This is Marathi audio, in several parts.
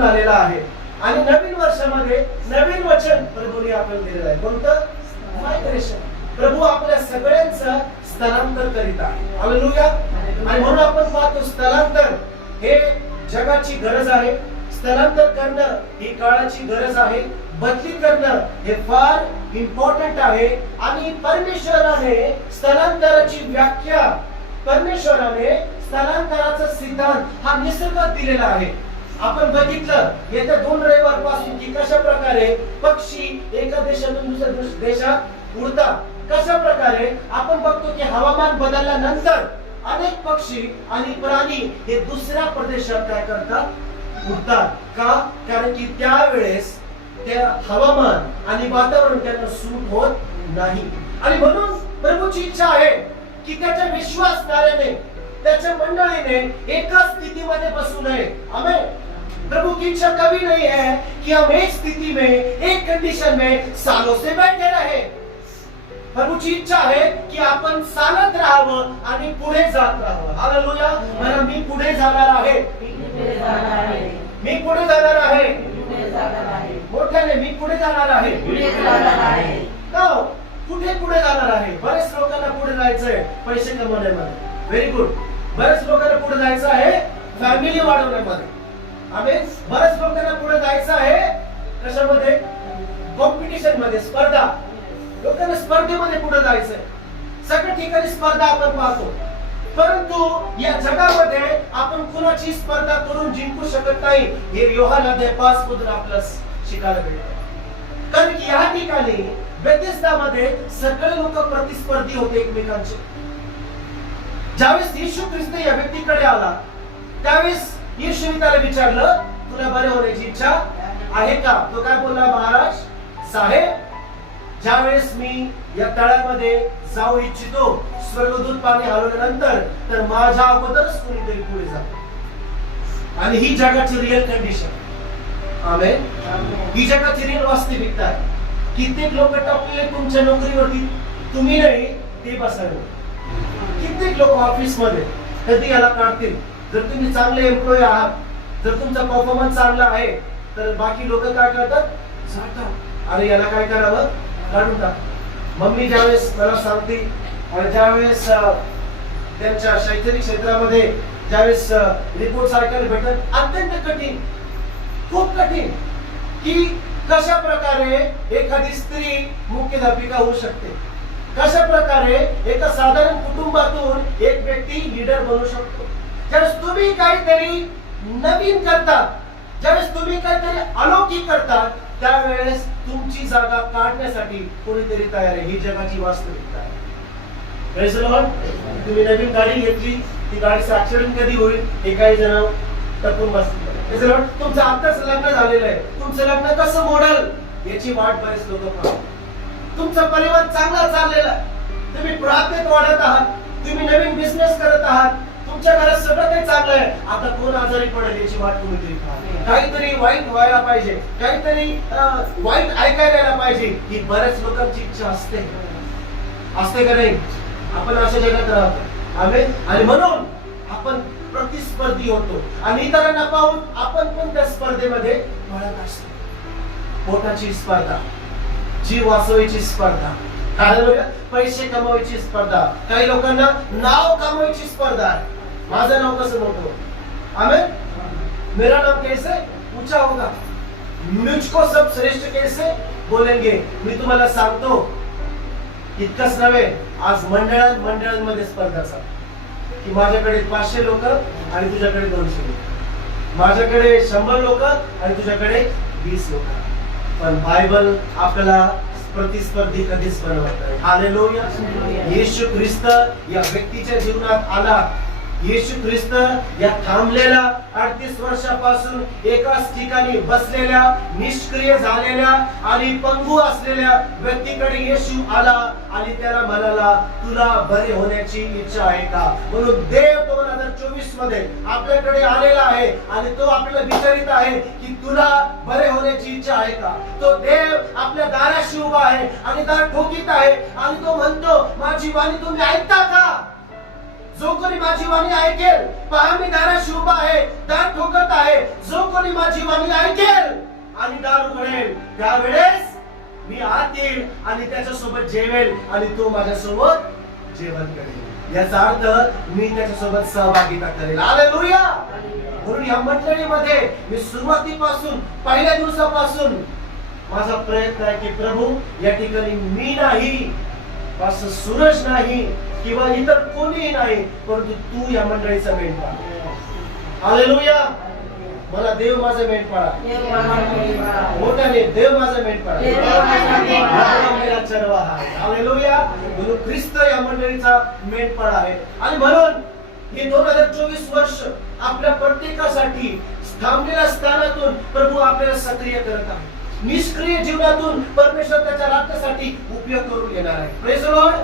आलेला आहे आणि नवीन वर्षामध्ये नवीन वचन प्रभूने आपल्याला दिलेलं आहे. कोणतं? मायग्रेशन. प्रभू आपल्या सगळ्यांचं स्थलांतर करीत आहे. हालेलुया. आणि म्हणून आपण पाहतो स्थलांतर हे जगाची गरज आहे. स्थलांतर करणं ही काळाची गरज आहे. बदली करणं हे फार इम्पॉर्टंट आहे. आणि परमेश्वराने स्थलांतराची व्याख्या, परमेश्वराने स्थलांतराचा सिद्धांत हा निसर्गात दिलेला आहे. आपण बघितलं येत्या 2 रविवार पासून की कशा प्रकारे पक्षी एका देशातून दुसऱ्या देशात उडतात. कशा प्रकारे आपण बघतो की हवामान बदलल्यानंतर अनेक पक्षी आणि प्राणी हे दुसऱ्या प्रदेशात काय करतात? उडतात. का? कारण की त्यावेळेस त्या हवामान आणि वातावरण त्यांना सूट होत नाही. आणि म्हणून प्रभूची इच्छा आहे की त्याच्या विश्वासणाऱ्याने, त्याच्या मंडळीने एकाच स्थितीमध्ये बसू नये. आमेन. प्रभु की इच्छा कभी नहीं है कि हम एक स्थिति में, एक कंडीशन में सालों से बैठे रहे. प्रभूची इच्छा आहे की आपण चालत राहावं आणि पुढे जात राहावं. हालेलुया. म्हणा मी पुढे जाणार आहे. मी पुढे जाणार आहे. मोठ्याने मी पुढे जाणार आहे. कुठे पुढे जाणार आहे? बरेच लोकांना पुढे जायचंय पैसे कमवण्यामध्ये. Very good. बरेच लोकांना पुढे जायचं आहे फॅमिली वाढवण्यामध्ये. आम्ही बरेच लोकांना पुढे जायचं आहे कशामध्ये? कॉम्पिटिशन मध्ये, स्पर्धा. लोकांना स्पर्धेमध्ये पुढे जायचंय. सगळ्या ठिकाणी स्पर्धा आपण पाहतो. परंतु या जगामध्ये आपण कुणाची स्पर्धा करून जिंकू शकत नाही. हे योहान अध्याय 5 मधून आपल्याला शिकायला भेटतं. कारण की या ठिकाणी बेथेस्दामध्ये सगळे लोक प्रतिस्पर्धी होते एकमेकांचे. ज्यावेळेस येशू ख्रिस्त या व्यक्तीकडे आला त्यावेळेस येशूने त्याला विचारलं, तुला बरे होण्याची इच्छा आहे का? तो काय बोलला? महाराज साहेब, ज्यावेळेस मी या तळ्यामध्ये जाऊ इच्छितो, स्वर्गदूत पाणी हलवल्यानंतर तर माझ्या अगोदरच कोणीतरी पुढे जातो. आणि ही जगाची रिअल कंडिशन. आमेन. ही जगाची रिअल वास्तविकता आहे. कित्येक लोक टपलेले तुमच्या नोकरीवरती, तुम्ही नाही ते बसावे. कित्येक लोक ऑफिस मध्ये कधी याला काढतील. जर तुम्ही चांगले एम्प्लॉय आहात, जर तुमचा परफॉर्मन्स चांगला आहे तर बाकी लोक काय करतात? सांगतात अरे याला काय करावं, काढून टाक. मम्मी ज्यावेळेस मला सांगते आणि ज्यावेळेस त्यांच्या शैक्षणिक क्षेत्रामध्ये ज्यावेळेस रिपोर्ट ऐकायला भेटत, अत्यंत कठीण, खूप कठीण की कशा प्रकारे एखादी स्त्री मुख्याध्यापिका होऊ शकते, कशा प्रकारे एका साधारण कुटुंबातून एक व्यक्ती लीडर बनू शकतो. ज्यावेळेस तुम्ही काहीतरी नवीन करता, ज्यावेळेस तुम्ही काहीतरी अलौकिक करता, त्यावेळेस तुमची जागा काढण्यासाठी कोणीतरी तयार आहे. ही जगाची वास्तविकता आहे. Praise the Lord. तुम्ही नवीन गाडी घेतली, ती गाडीचं ऍक्सिडेंट कधी होईल हे काही जण टपून बसतील. Praise the Lord. तुमचं आताच लग्न झालेलं आहे, तुमचं लग्न कसं मोडल याची वाट बरेच लोक पाहतात. तुमचा परिवार चांगला चाललेला, तुम्ही प्रार्थनेत वाढत आहात, तुम्ही नवीन बिझनेस करत आहात, तुमच्या घरात सगळं काही चांगलं आहे, आता कोण आजारी पडेल याची वाट कोणीतरी पाहते. काहीतरी वाईट व्हायला पाहिजे, काहीतरी वाईट ऐकायला यायला पाहिजे, ही बऱ्याच लोकांची इच्छा असते. असते का नाही? आपण अशा जगात राहतो. आमेन. आणि म्हणून आपण प्रतिस्पर्धी होतो आणि इतरांना पाहून आपण पण त्या स्पर्धेमध्ये पडत असतो. पोटाची स्पर्धा, जीव वाचवायची स्पर्धा, काही लोक पैसे कमवायची स्पर्धा, काही लोकांना नाव कमवायची स्पर्धा आहे. माझं नाव कसं मोठं? आमेन. मेरा नाम कैसे ऊंचा होगा, मुझको सब श्रेष्ठ कैसे बोलेंगे. मी तुम्हाला सांगतो इतकंच नव्हे, आज मंडळांमध्ये स्पर्धा चालू की माझ्याकडे 500 लोक आणि तुझ्याकडे 200 लोक, माझ्याकडे 100 लोक आणि तुझ्याकडे 20 लोक. पण बायबल आपल्याला प्रतिस्पर्धी कधीच बनवत नाही. हालेलुया. येशू ख्रिस्त या व्यक्तीच्या जीवनात आला. येशू ख्रिस्त या थांबलेल्या 38 वर्षापासून एकाच ठिकाणी बसलेल्या, निष्क्रिय झालेल्या आणि पंगू असलेल्या व्यक्तीकडे येशू आला आणि त्याला म्हणाला, तुला बरे होण्याची इच्छा आहे का? म्हणून देव 2024 मध्ये आपल्याकडे आलेला आहे आणि तो आपल्याला विचारित आहे की तुला बरे होण्याची इच्छा आहे का? तो देव आपल्या दाराशी उभा आहे आणि दार ठोकीत आहे आणि तो म्हणतो, माझी वाणी तुम्ही ऐकता का? जो कोणी माझी वाणी ऐकेल, पहा मी दाराशी उभा आहे, दार ठोकत आहे, जो कोणी माझी वाणी ऐकेल आणि दार उघडेल, त्यावेळेस मी आत येईल आणि त्याच्यासोबत जेवेल आणि तो माझ्यासोबत जेवण करेल. याचा अर्थ मी त्याच्यासोबत सहभागिता करेल. हालेलुया. म्हणून या मंडळीमध्ये मी सुरुवातीपासून, पहिल्या दिवसापासून माझा प्रयत्न आहे की प्रभू, या ठिकाणी मी नाही, पास्टर सूरज नाही किंवा इतर कोणीही नाही, परंतु तू या मंडळीचा मेंढपाळ. हालेलुया. मला देव माझा मेंढपाळ, मोठ्याने देव माझा मेंढपाळ, मेरा चरवाहा आहे. हालेलुया. म्हणून ख्रिस्त या मंडळीचा मेंढपाळ आहे. आणि म्हणून हे 2024 वर्ष आपल्या प्रत्येकासाठी थांबलेल्या स्थानातून प्रभू आपल्याला सक्रिय करत आहे. निष्क्रिय जीवनातून परमेश्वर त्याच्या राज्यासाठी उपयोग करून घेणार आहे. Praise the Lord.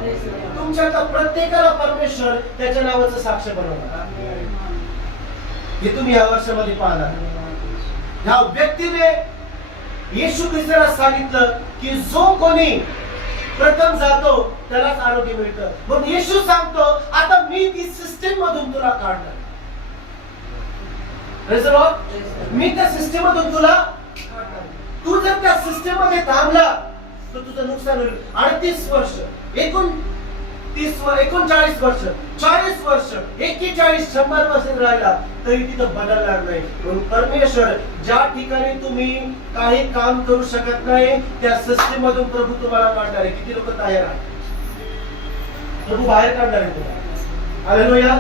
तुमच्या प्रत्येकाला परमेश्वर त्याच्या नावाचं साक्ष बनवणार. हे तुम्ही या वर्षामध्ये पाहणार. ह्या व्यक्तीने येशू ख्रिस्ताला सांगितलं की जो कोणी प्रथम जातो त्यालाच आरोग्य मिळतं. म्हणून येशू सांगतो, आता मी ती सिस्टीम मधून तुला काढणार. Praise the Lord. मी त्या सिस्टीम मधून तुला काढणार. तू जर त्या सिस्टीम मध्ये थांबला तर तुझं नुकसान होईल. 38 वर्ष, 39 वर्ष, 40 वर्ष, 41, 100 वर्ष राहिला तरी तिथं बदलणार नाही. म्हणून परमेश्वर ज्या ठिकाणी तुम्ही काही काम करू शकत नाही त्या सिस्टीम मधून प्रभू तुम्हाला काढणार आहे. किती लोक तयार आहेत? प्रभू बाहेर काढणार आहे तुम्हाला. हालेलुया.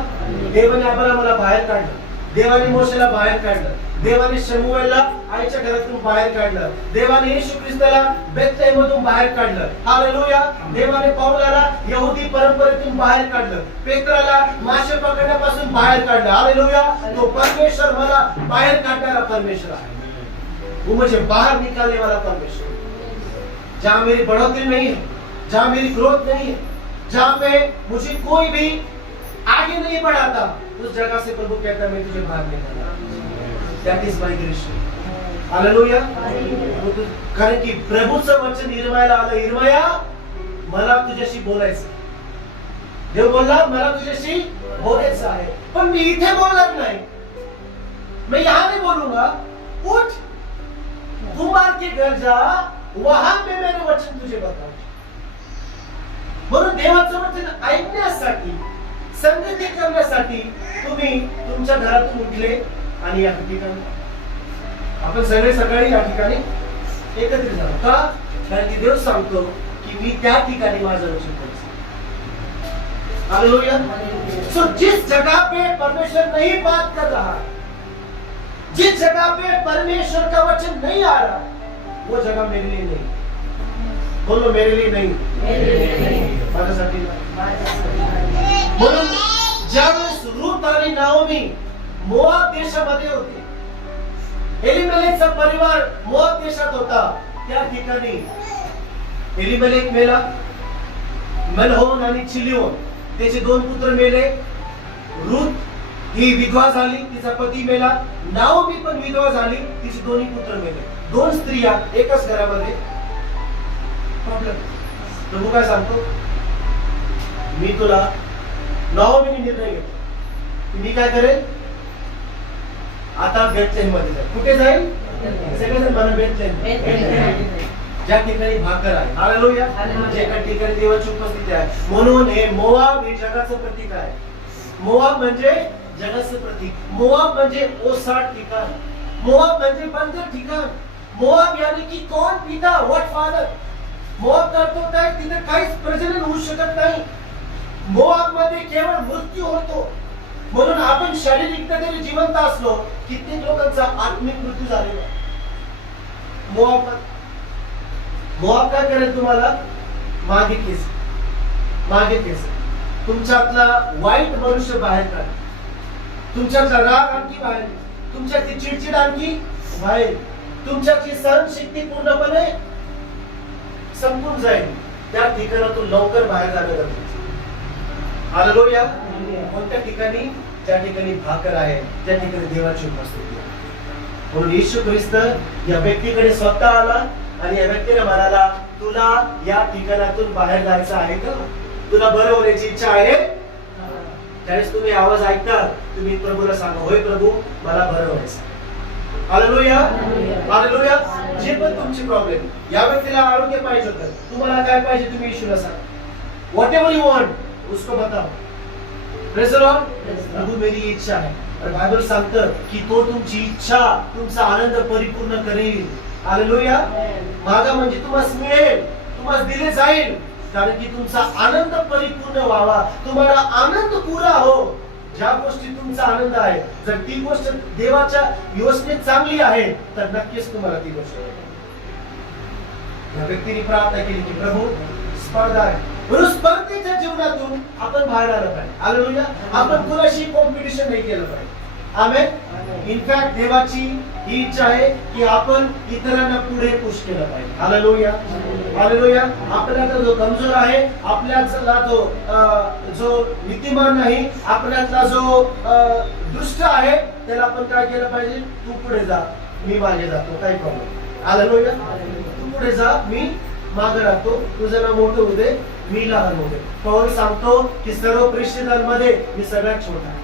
देवाने अब्राहमाला बाहेर काढलं, देवाने मोशेला बाहेर काढलं, देवाने शमूएलला आईच्या घरातून बाहेर काढलं, देवाने येशू ख्रिस्ताला बेथलेहेममधून बाहेर काढलं. हालेलुया. देवाने पौलाला यहुदी परंपरेतून बाहेर काढलं, पेत्राला मासे पकडण्यापासून बाहेर काढलं. हालेलुया. तो परमेश्वर मला बाहेर काढणारा परमेश्वर आहे. वो मुझे बाहर निकालने वाला परमेश्वर. जहां मेरी बढ़ोतरी नहीं है, जहां मेरी ग्रोथ नहीं है, जहां पे मुझे कोई भी आगे नहीं बढ़ाता, उस जगह से प्रभु कहता है मैं तुझे बाहर निकालूंगा. That is my grace. Hallelujah. कारण की प्रभूचं वचन इर्मायाला आलं, इर्माया मला तुझ्याशी बोलायचं. देव बोलला मला तुझ्याशी बोलायचं आहे, पण मी इथे बोलणार नाही, मैं यहाँ नहीं बोलूंगा. उठ, कुमार के घर जा, वहां पे मेरे वचन तुझे बताऊं. म्हणून देवाचं वचन ऐकण्यासाठी, संगती करण्यासाठी तुम्ही तुमच्या घरातून उठले आणि या ठिकाणी आपण सगळे सकाळी या ठिकाणी एकत्रित झालो. का? कारण की देव सांगतो की मी त्या ठिकाणी माझं वचन करेन. हालेलुया. सो जिस जगह पे परमेश्वर नहीं बात कर रहा, जिस जगह पे परमेश्वर का वचन नहीं आ रहा, वो जगह मेरे लिए नहीं. बोलो मेरे लिए नहीं, माझ्यासाठी नाही. म्हणून ज्यावेळेस रूथ आणि नाओमी मोआब देशामध्ये होते, एलिमेलेकचा परिवार मोआब देशात होता, त्या ठिकाणी एलिमेलेक मेला, मल्होन आणि चिलिओन त्याचे 2 पुत्र मेले. रूथ ही विधवा झाली, तिचा पती मेला. नाओमी पण विधवा झाली, तिचे दोन्ही पुत्र मेले. 2 स्त्रिया एकाच घरामध्ये. प्रॉब्लेम. प्रभू काय सांगतो, मी तुला, नाओमीने निर्णय घेतला, मी काय करेल, आता बेथलेहेममध्ये जाईल. कुठे जाईल? सगळेजण म्हणा बेथलेहेम, ज्या ठिकाणी भाकर आहे. हालेलुया. ज्या ठिकाणी देवाची उपस्थिती आहे. म्हणून हे मोआब हे जगाचं प्रतीक आहे. मोआब म्हणजे जगाचं प्रतीक. मोआब म्हणजे ओसाड ठिकाण, मोआब म्हणजे बंजर ठिकाण. मोआब यानी की कोण पिता, व्हॉट फादर. मोआब करतो काय, तिथे काहीच प्रजनन होऊ शकत नाही. मोआब मध्ये केवळ मृत्यू होतो. म्हणून आपण शारीरिकता जरी जिवंत असलो, कित्येक लोकांचा आत्मिक मृत्यू झालेला. मोआब काय करेल तुम्हाला, मागे केस. तुमच्यातला वाईट मनुष्य बाहेर काढ, तुमच्यातला राग आणखी बाहेर, तुमच्यातली चिडचिड आणखी बाहेर, तुमच्यातली सहनशक्ती पूर्णपणे संपून जाईल. त्या ठिकाणातून लवकर बाहेर जाणं गरजेचं. हालेलुया. कोणत्या ठिकाणी? ज्या ठिकाणी भाकर आहे, त्या ठिकाणी देवाची उपस्थिती आहे. म्हणून येशू ख्रिस्त या व्यक्तीकडे स्वतः आला आणि या व्यक्तीला म्हणाला, तुला या ठिकाणातून बाहेर जायचं आहे का? तुला बरं होण्याची इच्छा आहे? त्यावेळेस तुम्ही आवाज ऐकता, तुम्ही प्रभूला सांगा, होय प्रभू मला बरं व्हायचं. Hallelujah, hallelujah. जे पण तुमचे प्रॉब्लेम, या व्यक्तीला आरोग्य पाहिजे होतं, तुम्हाला काय पाहिजे तुम्ही येशूला सांगा. व्हॉटएव्हर यू वांट उसको बताओ. Praise the lord. प्रभू मेरी इच्छा है. और बायबल सांगतं की तो तुमची इच्छा, तुमचा आनंद परिपूर्ण करेल. हालेलुया. मागा म्हणजे तुम्हाला मिळेल, तुम्हाला दिले जाईल, कारण की तुमचा आनंद परिपूर्ण व्हावा, तुम्हाला आनंद पुरा हो. ज्या गोष्टी तुमचा आनंद आहे, जर ती गोष्ट देवाच्या योजनेत चांगली आहे तर नक्कीच तुम्हाला ती गोष्ट. या व्यक्तीने प्रार्थना केली की प्रभू स्पर्धा आहे, म्हणून स्पर्धेच्या जीवनातून आपण बाहेर आलं पाहिजे. हालेलुया. आपण कुणाशी कॉम्पिटिशन नाही केलं पाहिजे. आमेन. इनफॅक्ट देवाची ही इच्छा आहे की आपण इतरांना पुढे पुश केलं पाहिजे. Hallelujah, hallelujah. आपल्याला जो कमजोर आहे, आपल्याला जो नीतिमान नाही, आपल्याला जो दुष्ट आहे, त्याला आपण काय केलं पाहिजे, तू पुढे जा, मी मागे जातो, काही प्रॉब्लेम. हालेलुया. तू पुढे जा, मी मागे राहतो, तुझं नाव मोठं होऊ दे, मी लहान होऊ दे. पौल सांगतो की सर्व प्रेषितांमध्ये मी सगळ्यात छोटा आहे.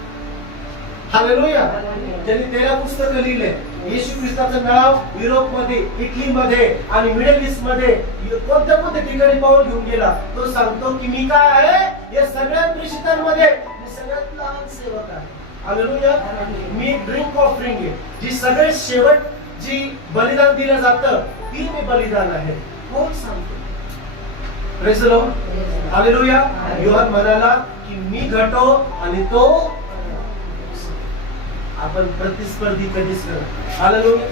हालेलुया. त्यांनी 13 पुस्तकं लिहिले. येशू ख्रिस्ताचं नाव युरोपमध्ये, इटलीमध्ये आणि मिडल ईस्ट मध्ये कोणत्या कोणत्या ठिकाणी पाऊल घेऊन गेला. तो सांगतो की मी काय आहे, या सगळ्या प्रेषितांमध्ये मी सगळ्यात लहान सेवक आहे. हालेलुया. मी ड्रिंक ऑफरिंग आहे, जी सगळे शेवट जी बलिदान दिलं जातं ती मी बलिदान आहे. कोण सांगतो? Praise the Lord. Hallelujah. Yohan म्हणाला की मी घटो आणि तो. आपण प्रतिस्पर्धी कधीच करत. हालेलुया.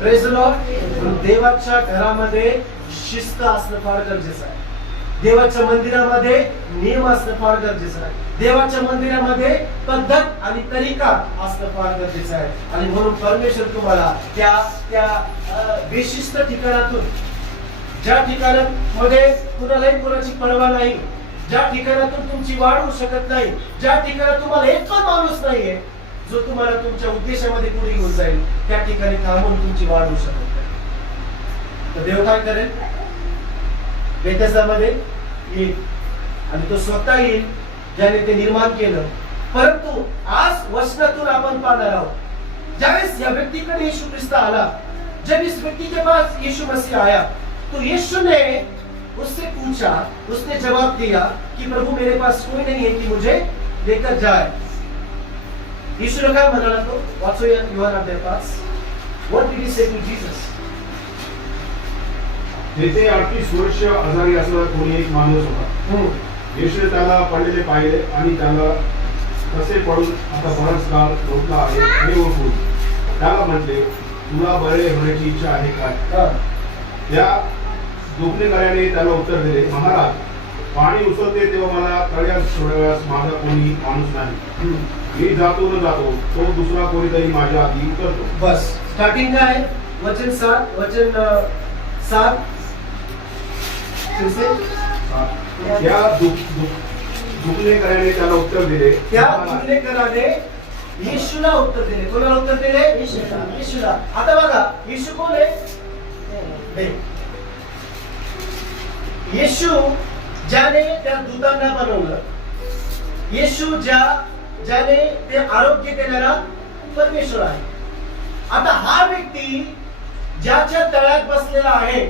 Praise the Lord. देवाच्या घरामध्ये शिस्त असणं फार गरजेचं आहे. देवाच्या मंदिरामध्ये नियम असणं फार गरजेचं आहे. देवाच्या मंदिरामध्ये पद्धत आणि तरीका असणं फार गरजेचं आहे. आणि म्हणून परमेश्वर तुम्हाला त्या विशिष्ट ठिकाणातून, ज्या ठिकाणामध्ये कुणालाही कुणाची पर्वा नाही, ज्या ठिकाणातून तुमची वाढ होऊ शकत नाही, ज्या ठिकाणात तुम्हाला एक पण माणूस नाहीये जो तुम्हाला तुमच्या उद्देशामध्ये पुढे घेऊन जाईल, त्या ठिकाणी थांबून तुमची वाढ होऊ शकत नाही. तर देव काय करेल, बेथेस्दामध्ये येईल आणि तो स्वतः येईल ज्याने ते निर्माण केलं. परंतु आज वचनातून आपण पाहणार आहोत, ज्यावेळेस या व्यक्तीकडे यीशु ख्रिस्त आला, जब इस व्यक्ति के पास यीशु मसीह आया तो यीशु ने उससे पूछा, उसने जवाब दिया कि प्रभु मेरे पास कोई नहीं है कि मुझे लेकर जाए. यीशु ने क्या म्हणाला तो, वाचो योहान आपल्या pass. What did he say to Jesus? तेथे 38 वर्ष आजारी असलेला कोणी एक माणूस होता. येशूने त्याला पडलेले पाहिले आणि त्याला कसे पडून आता बराच काळ झोपला आहे हे ओळखून त्याला म्हटले, तुला बरे होण्याची इच्छा आहे काय? त्या झोपणेकऱ्याने त्याला उत्तर दिले, महाराज, पाणी उसळते तेव्हा मला तळ्यात सोडण्यास माझा कोणी माणूस नाही. मी जातो न जातो तो दुसरा कोणीतरी माझ्या आधी उतरतो. बस स्टार्टिंग काय आहे, वचन 7. त्या झोपणेकऱ्याने त्याला उत्तर दिले. त्या झोपणेकराने येशूला उत्तर दिले. कोणाला उत्तर दिले? येशूला. आता बघा, येशू कोण आहे? येशू ज्याने त्या दूतांना बनवलं, येशू ज्याने ते आरोग्य देणारा परमेश्वर आहे. आता हा व्यक्ती ज्याच्या तळ्यात बसलेला आहे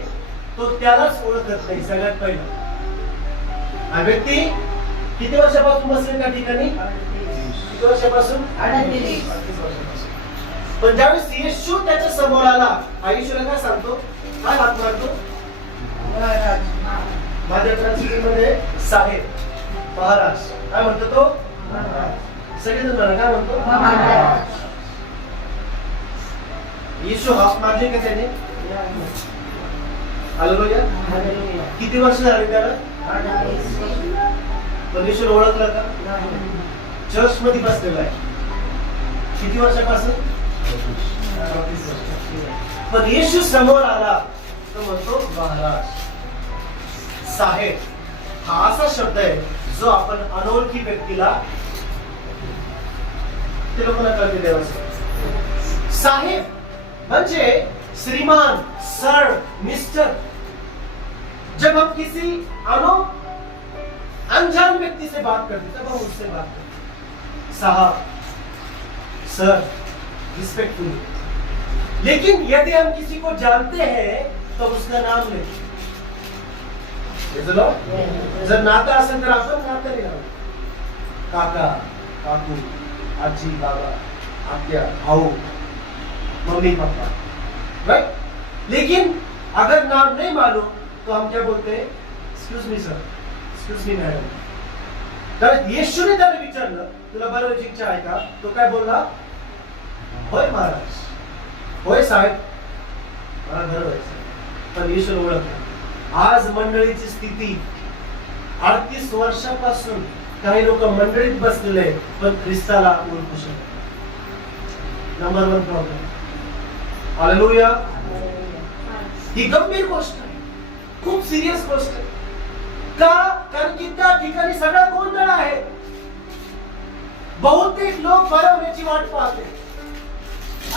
तो त्यालाच ओळखत नाही. सगळ्यात पहिला हा व्यक्ती किती वर्षापासून बसले त्या ठिकाणी? किती वर्षापासून? 38 वर्षापासून. पण ज्यावेळेस येशू त्याच्या समोर आला, हा येशूला काय सांगतो? काय हात मारतो? माझ्या ट्रान्सलेशनमध्ये साहेब, महाराज. काय म्हणतो तो? सगळेजण म्हणा, काय म्हणतो? येशू हात मारले का त्याने? हालेलुया. किती वर्ष झाली त्याला? परमेश्वर ओळखला का? चर्च मध्ये बसलेला आहे. किती वर्षापासून? 34 वर्ष. पण येशू समोर आला तो म्हणतो महाराज, साहेब. हा असा शब्द आहे जो आपण अनोळखी व्यक्तीला, ते लोकांना कळते देवाचं. साहेब म्हणजे श्रीमान, सर, मिस्टर. जब हम किसी अनजान व्यक्ति से बात करते तब हम उससे बात करते. साहब, सर, रिस्पेक्टफुल। लेकिन यदि हम किसी को जानते हैं तो उसका नाम लेते। जर नातं असेल तर आपण नातं नाही लावत. काका, काकू, आजी, बाबा, आत्या, भाऊ, मम्मी, पापा, राइट? लेकिन अगर नाम नहीं मालूम तो हम क्या बोलते हैं? Excuse me sir, excuse me madam. तर येशूने त्याला विचारलं, तुला बरं व्हायची इच्छा आहे का? तो काय बोलला? होय महाराज, होय साहेब, मला बरं व्हायचं. पण येशूने ओळखलं. आज मंडळीची स्थिती 38 वर्षापासून काही लोक मंडळीत बसलेले पण ख्रिस्ताला ओळखू शकत. Number 1 problem. हालेलुया. ही गंभीर गोष्ट आहे, खूप सिरियस गोष्ट आहे. का? कारण की त्या ठिकाणी सगळा गोंधळ आहे. बहुतेक लोक बरे होण्याची वाट पाहते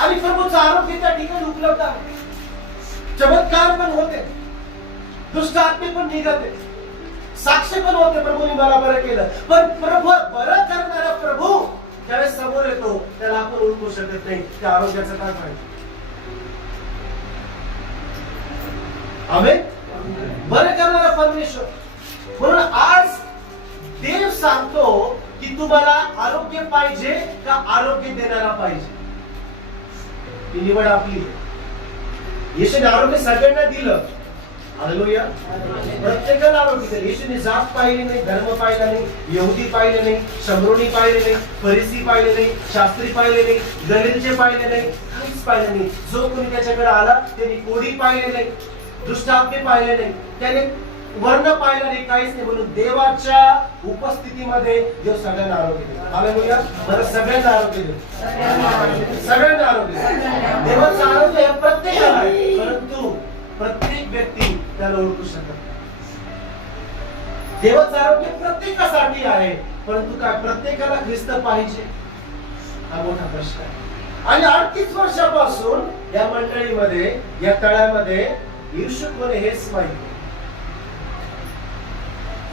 आणि प्रभूचं आरोग्य त्या ठिकाणी उपलब्ध आहे. चमत्कार पण होते, दुष्ट आत्मे पण निघते, साक्ष पण होते, प्रभूने मला बरं केलं. पण प्रभू बरं करणारा प्रभू ज्यावेळेस समोर येतो त्याला आपण ओळखू शकत नाही. त्या आरोग्याचा काय फायदा? आमेन. बरं करणारा परमेश्वर. म्हणून आज देव सांगतो की तुम्हाला आरोग्य पाहिजे का आरोग्य देणारा पाहिजे? ही निवड आपली आहे. येशूने आरोग्य सगळ्यांना दिलं. हालेलुया. प्रत्येकाला आरोग्य दिलं. येशूने जात पाहिली नाही, धर्म पाहिला नाही, यहुदी पाहिले नाही, शमरोनी पाहिले नाही, फरिसी पाहिले नाही, शास्त्री पाहिले नाही, गलीलचे पाहिले नाही, काहीच पाहिले नाही. जो कोणी त्याच्याकडे आला त्यांनी कोणी पाहिले नाही, दुष्ट आत्मे पाहिले नाही, त्याने वर्ण पाहिला नाही, काहीच नाही. म्हणून देवाच्या उपस्थितीमध्ये देव सगळ्यांना आरोग्य देतो. हालेलुया. बरं, सगळ्यांना आरोग्य देतो. सगळ्यांना आरोग्य देतो. देवाचं आरोग्य हे प्रत्येकाला आहे, परंतु प्रत्येक व्यक्ती त्याला ओळखू शकत नाही. देवाचं आरोग्य प्रत्येकासाठी आहे, परंतु काय प्रत्येकाला ख्रिस्त पाहिजे? हा मोठा प्रश्न आहे. आणि 38 वर्षापासून या मंडळीमध्ये, या तळ्यामध्ये येशू कोण आहे हेच माहिती.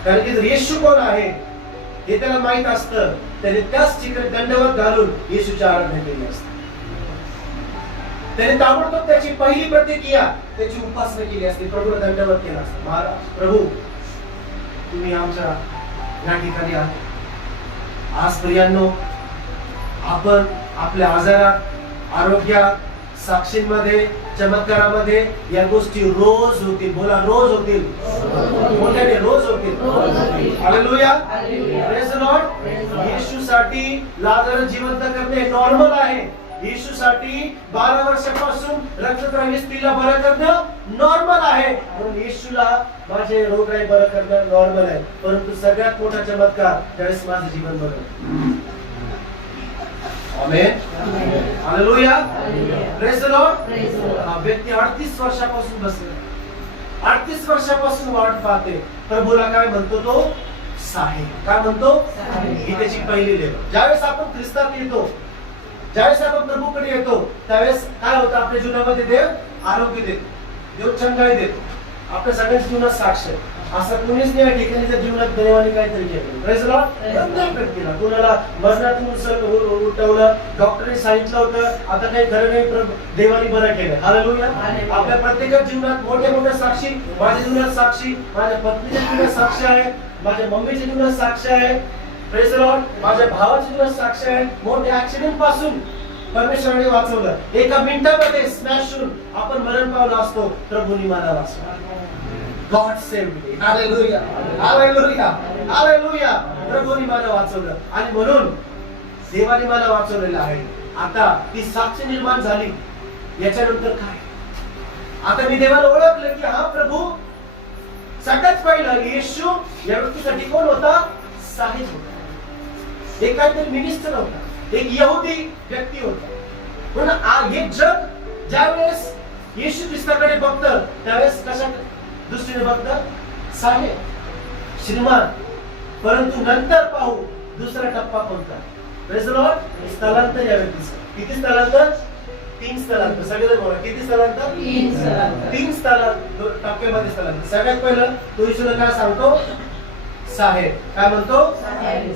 कारण की जर येशू कोण आहे हे त्याला माहित असतं, त्याने त्याच ठिकाणी दंडवत घालून येशूची आराधना केली असते. त्याने ताबडतोब त्याची पहिली प्रतिक्रिया त्याची उपासना केली असते, प्रभूला दंडवत केला असता. महाराज, प्रभू तुम्ही आमच्या या ठिकाणी आहात. आज प्रियांनो, आपण आपल्या आजारात, आरोग्यात, साक्षींमध्ये, चमत्कारामध्ये या गोष्टी रोज होतील. बोला, रोज होतील. मोठ्याने रोज होतील. हालेलुया. Praise the lord. येशूसाठी लाजर जिवंत करणे नॉर्मल आहे. येशूसाठी 12 वर्षापासून रक्तस्रावी स्त्रीला बरं करणं नॉर्मल आहे. म्हणून येशूला माझे रोगराई बरं करणं नॉर्मल आहे. परंतु सगळ्यात मोठा चमत्कार त्यावेळेस माझं जीवन बरं. आमेन. हालेलुया. Praise the Lord. हा व्यक्ती 38 वर्षापासून बसलेला, 38 वर्षापासून वाट पाहते. प्रभूला काय म्हणतो तो? साहेब. काय म्हणतो? ही त्याची पहिली लेवल. ज्यावेळेस आपण ख्रिस्तात येतो, ज्यावेळेस आपण प्रभूकडे येतो, त्यावेळेस काय होतं? आपल्या जीवनामध्ये देव आरोग्य देतो, देव चंगाई देतो. आपल्या सगळ्यांच्या जीवनात साक्ष आहे. असं कुणीच नाही या ठिकाणी जर जीवनात देवाने काहीतरी केलं. Praise the Lord. प्रत्येक व्यक्तीला, कुणाला मरणातून उठवलं, डॉक्टरने सांगितलं होतं आता काही खरं नाही, देवाने बरं केलं. हालेलुया. आपल्या प्रत्येकाच्या जीवनात मोठ्या मोठ्या साक्षी, माझ्या जीवनात साक्षी, माझ्या पत्नीच्या जीवनात साक्ष आहे, माझ्या मम्मीच्या जीवनात साक्ष आहे. Praise the Lord. माझ्या भावाच्या जीवनात साक्ष आहे. मोठ्या ऍक्सिडेंट पासून परमेश्वराने वाचवलं. एका मिनिटामध्ये स्मॅश होऊन आपण मरण पावला असतो, प्रभूंनी मला वाचवलं. God saved me. Hallelujah. Hallelujah. Hallelujah. प्रभूंनी मला वाचवलं आणि म्हणून देवाने मला वाचवलेलं आहे. आता ती साक्ष निर्माण झाली. याच्यानंतर काय? आता मी देवाला ओळखलं की हा प्रभू सगळ्यात पहिला येशू या व्यक्तीसाठी कोण होता? साहेब होता. एक काहीतरी मिनिस्टर होता, एक यहुदी व्यक्ती होता. म्हणून हे जग ज्यावेळेस येशू ख्रिस्ताकडे बघतं त्यावेळेस कशा दृष्टीने बघतं? साहेब, श्रीमान. परंतु नंतर पाहू दुसरा टप्पा कोणता? Praise the Lord. स्थलांतर या व्यक्तीचं. किती स्थलांतर? 3 स्थलांतर. सगळेजण बोला, किती स्थलांतर? 3 स्थलांतर टप्प्यामध्ये स्थलांतर. सगळ्यात पहिलं तो येशूला काय सांगतो? साहेब. काय म्हणतो?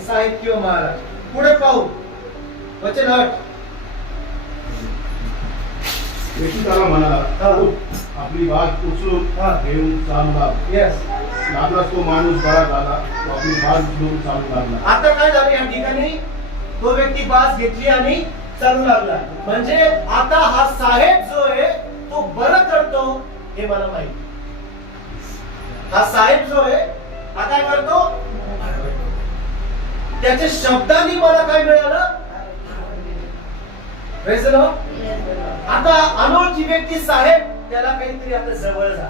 साहेब किंवा महाराज. पुढे पाहू वचन 8. येशू त्याला म्हणाला, हा. "उठ, आपली बाज उचलून हा. घेऊन चालू लाग." येस. लागलाच तो माणूस बरा झाला, तो आपली बाज उचलून चालू लागला. आता काय झालं या ठिकाणी? तो व्यक्ती बास घेतली आणि चालू लागला. म्हणजे आता हा साहेब जो आहे तो बरं करतो हे मला माहिती. हा साहेब जो आहे हा काय करतो? त्याच्या शब्दांनी मला काय मिळालं? Praise the Lord. आता अनोळखी व्यक्ती साहेब त्याला काहीतरी आता जवळ झाला.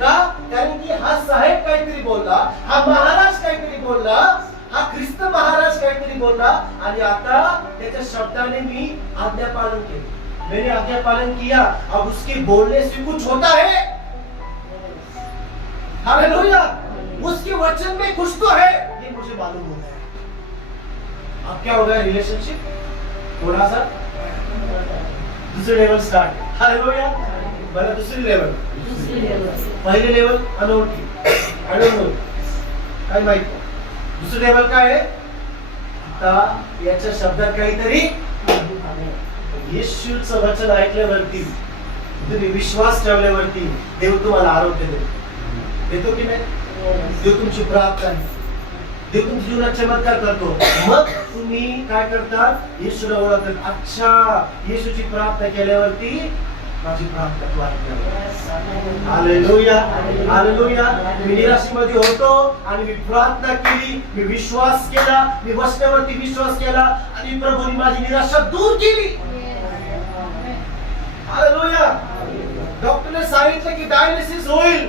का? कारण की हा साहेब काहीतरी बोलला, हा महाराज काहीतरी बोलला, हा ख्रिस्त महाराज काहीतरी बोलला आणि आता त्याच्या शब्दाने मी आज्ञा पालन केली. मैंने आज्ञा पालन किया, अब उसके बोलने से कुछ होता है. हालेलुया. उसके वचन में कुछ तो है, ये मुझे मालूम होता है. अब क्या होगा रिलेशनशिप? थोड़ा सा दूसरे लेवल स्टार्ट. हालेलुया. बरं, दुसरी लेवल. पहिले लेवल अनोळखी, I don't know, काय माहित. दुसरी लेवल काय आहे? आता याच्या शब्दात काहीतरी येशूचं वचन ऐकल्यावरती, तुम्ही विश्वास ठेवल्यावरती देव तुम्हाला आरोग्य देतो की नाही? देव तुमची प्रार्थना, देव तुमच्या जीवनात चमत्कार करतो. मग तुम्ही काय करता? येशूला ओळखतात. अच्छा, येशूची प्रार्थना केल्यावरती माझी प्रार्थना तू ऐकणार. Hallelujah, hallelujah. मी निराशेमध्ये होतो आणि मी प्रार्थना केली, मी विश्वास केला, मी वचनावरती विश्वास केला आणि प्रभूने माझी निराशा दूर केली. हालेलुया. डॉक्टरने सांगितलं की डायलिसिस होईल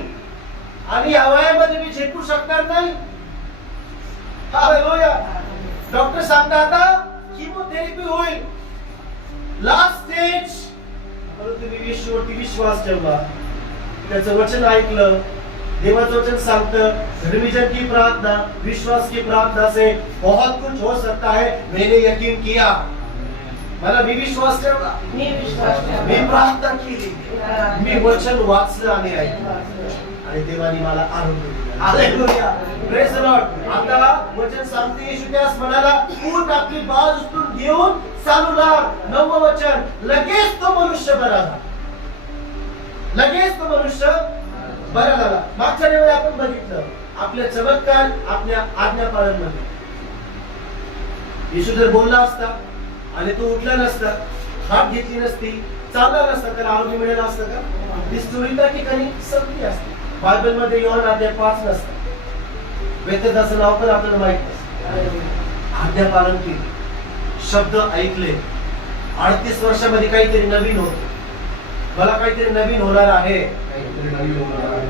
आणि या वयामध्ये मी झेपू शकणार नाही. हालेलुया. डॉक्टर सांगतात आता कीमोथेरपी होईल, लास्ट स्टेज. परंतु मी येशूवरती विश्वास ठेवला, त्याचं वचन ऐकलं. देवाचं वचन सांगतं रिवीजन की प्रार्थना, विश्वास की प्रार्थना से बहुत कुछ हो सकता है. मैंने यकीन किया, मला मी विश्वास ठेवला, मी प्रार्थना केली, मी वचन वाचलं आणि ऐकलं आणि देवाने मला आरोग्य दिलं. हालेलुया. Praise the Lord. आता वचन सांगते येशू त्यास म्हणाला, उठ, आपली बाज उचलून घेऊन चालू लाग. 9वं वचन, लगेच तो मनुष्य बरा झाला. लगेच तो मनुष्य बरा झाला. मागच्या वेळी आपण बघितलं आपल्या चमत्कार आपल्या आज्ञा पालन मध्ये. येशू जर बोलला असता आणि तो उठला नसता, हात घेतली नसती, चालला नसता, त्याला आरोग्य मिळालं असतं का? ती स्टोरी त्या ठिकाणी संपली असती. बायबल मध्ये योहान अध्याय 5 नसतं. वेतदाचं नाव पण आपल्याला माहित नसतं. आज्ञा पालन केली, शब्द ऐकले. 38 वर्षामध्ये काहीतरी नवीन होतं. मला काहीतरी नवीन होणार आहे.